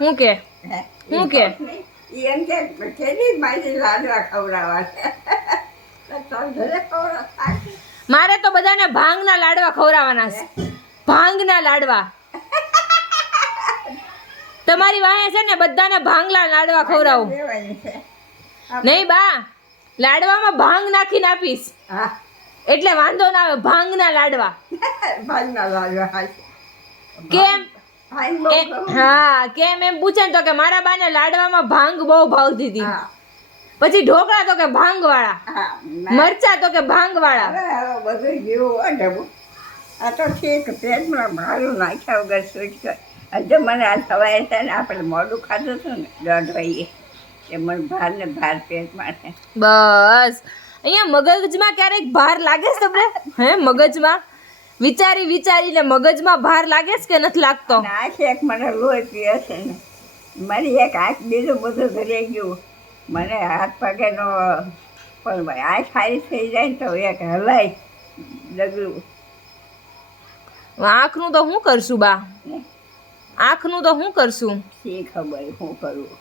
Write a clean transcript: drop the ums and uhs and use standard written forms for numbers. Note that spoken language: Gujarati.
હું કે એમ કે કેની મારી લાડવા ખવડાવવા મારે તો બધાને ભાંગના લાડવા ખવડાવવાના છે. ભાંગના લાડવા તમારી વાહે છે ને બધાને ભાંગલા લાડવા ખવડાવું. નહીં બા, લાડવામાં ભાંગ નાખીને આપીશ. હા એટલે વાંધો ના આવે. ભાંગના લાડવા ભાઈના લાડવા કેમ? હા, કેમ એમ પૂછે ને તો કે મારા બાને લાડવામાં ભાંગ બહુ ભાવતી હતી. પછી ઢોકળા તો કે ભાંગ વાળા, મરચા તો કે ભાંગ વાળા. હવે બધું જેવું હોય ડબું. આ તો ઠીક પેટમાં મારું નાખ્યા વગર સ્વીટ હજુ મને આ સવારે છે ને આપણે મોડું ખાધું હતું ને 1:30 વાગે એ મને ભાર ને ભાર પેટમાં છે. બસ અહીંયા મગજમાં ક્યારેક ભાર લાગે છે તમને? હે મગજમાં વિચારીને મગજમાં ભાર લાગે છે કે નથી લાગતો? આંખ એક મને લોહી પીએ છે ને મારી એક આંખ બીજું બધું ધરી ગયું. મને હાથ પગેનો પણ આંખ સારી થઈ જાય ને તો એક હલાય ડગલું. આંખનું તો શું કરશું બા? આંખનું તો શું કરશું? શી ખબર શું કરવું.